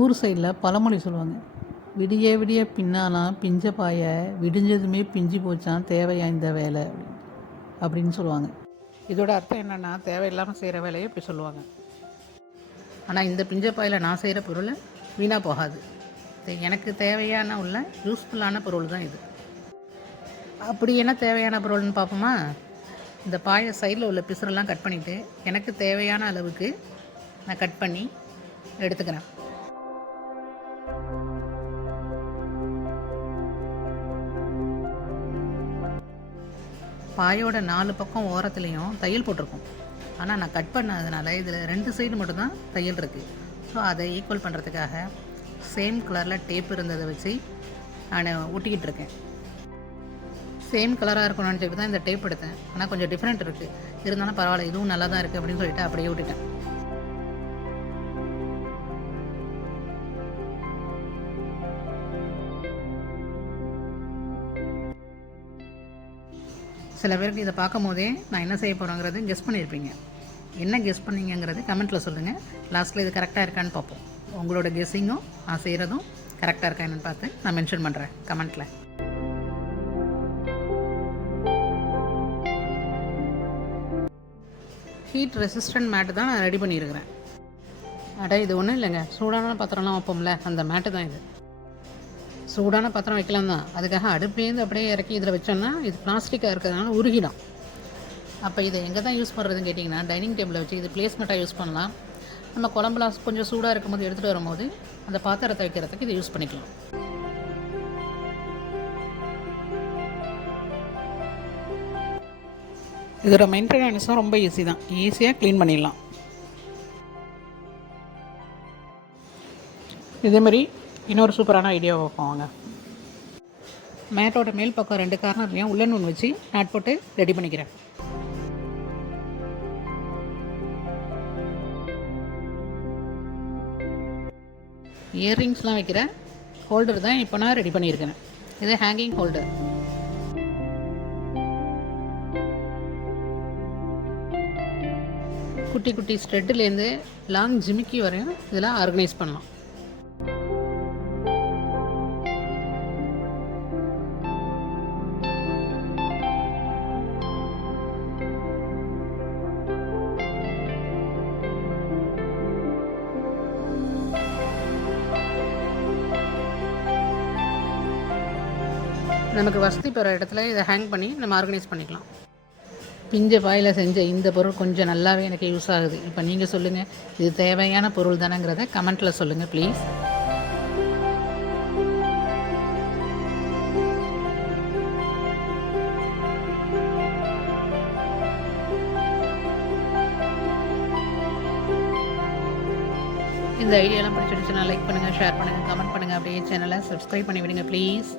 ஊர் சைடில் பழமொழி சொல்லுவாங்க, விடிய விடிய பின்னாலாம் பிஞ்ச பாய விடிஞ்சதுமே பிஞ்சு போச்சான் தேவையா இந்த வேலை அப்படின்னு சொல்லுவாங்க. இதோட அர்த்தம் என்னென்னா, தேவையில்லாமல் செய்கிற வேலையை இப்படி சொல்லுவாங்க. ஆனால் இந்த பிஞ்ச பாயில் நான் செய்கிற பொருள் வீணாக போகாது. எனக்கு தேவையான உள்ள யூஸ்ஃபுல்லான பொருள் தான் இது. அப்படி என்ன தேவையான பொருள்னு பார்ப்போமா? இந்த பாயை சைடில் உள்ள பிசுரெல்லாம் கட் பண்ணிவிட்டு எனக்கு தேவையான அளவுக்கு நான் கட் பண்ணி எடுத்துக்கிறேன். பாயோட 4 பக்கம் ஓரத்துலேயும் தையல் போட்டிருக்கோம். ஆனால் நான் கட் பண்ணதுனால இதில் 2 சைடு மட்டும்தான் தையல் இருக்குது. ஸோ அதை ஈக்குவல் பண்ணுறதுக்காக சேம் கலரில் டேப் இருந்ததை வச்சு நான் ஒட்டிக்கிட்டு இருக்கேன். சேம் கலராக இருக்கணும்னு சொல்லி தான் இந்த டேப் எடுத்தேன். ஆனால் கொஞ்சம் டிஃப்ரெண்ட் இருக்குது. இருந்தாலும் பரவாயில்ல, இதுவும் நல்லா தான் இருக்குது அப்படின்னு சொல்லிட்டு அப்படியே விட்டுட்டேன். சில பேருக்கு இதை பார்க்கும் போதே நான் என்ன செய்ய போகிறேங்கிறது கெஸ் பண்ணியிருப்பீங்க. என்ன கெஸ் பண்ணீங்கிறது கமெண்ட்டில் சொல்லுங்கள். லாஸ்ட்டில் இது கரெக்டாக இருக்கான்னு பார்ப்போம். உங்களோட கெஸ்ஸிங்கும் நான் செய்கிறதும் கரெக்டாக இருக்கா என்னன்னு பார்த்து நான் மென்ஷன் பண்ணுறேன் கமெண்ட்டில். ஹீட் ரெசிஸ்டன்ட் மேட்டு தான் நான் ரெடி பண்ணியிருக்கிறேன். இது ஒன்றும் இல்லைங்க, சூடான பாத்திரம்லாம் வைப்போம்ல, அந்த மேட்டு தான் இது. சூடான பாத்திரம் வைக்கலாம் தான், அதுக்காக அடுப்புலேருந்து அப்படியே இறக்கி இதில் வச்சோன்னா இது பிளாஸ்டிக்காக இருக்கிறதுனால உருகிடும். அப்போ இதை எங்கே தான் யூஸ் பண்ணுறதுன்னு கேட்டிங்கன்னா, டைனிங் டேபிளில் வச்சு இது பிளேஸ்மெண்ட்டாக யூஸ் பண்ணலாம். நம்ம குழம்புலாம் கொஞ்சம் சூடாக இருக்கும்போது எடுத்துகிட்டு வரும்போது அந்த பாத்திரத்தை வைக்கிறதுக்கு இதை யூஸ் பண்ணிக்கலாம். இதோட மெயின்டெனன்ஸும் ரொம்ப ஈஸி தான், ஈஸியாக க்ளீன் பண்ணிடலாம். இதேமாரி இன்னொரு சூப்பரான ஐடியா வைப்போங்க. மேட்டோட மேல் பக்கம் 2 கார்னர்லையும் உள்ளன் ஒன்று வச்சு நாட் போட்டு ரெடி பண்ணிக்கிறேன். இயர்ரிங்ஸ்லாம் வைக்கிற ஹோல்டர் தான் இப்போ நான் ரெடி பண்ணியிருக்கேன். இது ஹேங்கிங் ஹோல்டர். குட்டி குட்டி ஸ்ட்ரெட்டுலேருந்து லாங் ஜிமிக்கி வரையும் இதெல்லாம் ஆர்கனைஸ் பண்ணலாம். நமக்கு வசதி பெற இடத்துல இதை ஹேங் பண்ணி நம்ம ஆர்கனைஸ் பண்ணிக்கலாம். பிஞ்ச பாயில் செஞ்ச இந்த பொருள் கொஞ்சம் நல்லாவே எனக்கு யூஸ் ஆகுது. இப்போ நீங்கள் சொல்லுங்கள், இது தேவையான பொருள் தானேங்கிறத கமெண்ட்டில் சொல்லுங்கள் ப்ளீஸ். இந்த ஐடியாலாம் பிடிச்சிருச்சுன்னா லைக் பண்ணுங்கள், ஷேர் பண்ணுங்கள், கமெண்ட் பண்ணுங்கள். அப்படியே சேனலை சப்ஸ்கிரைப் பண்ணி விடுங்க ப்ளீஸ்.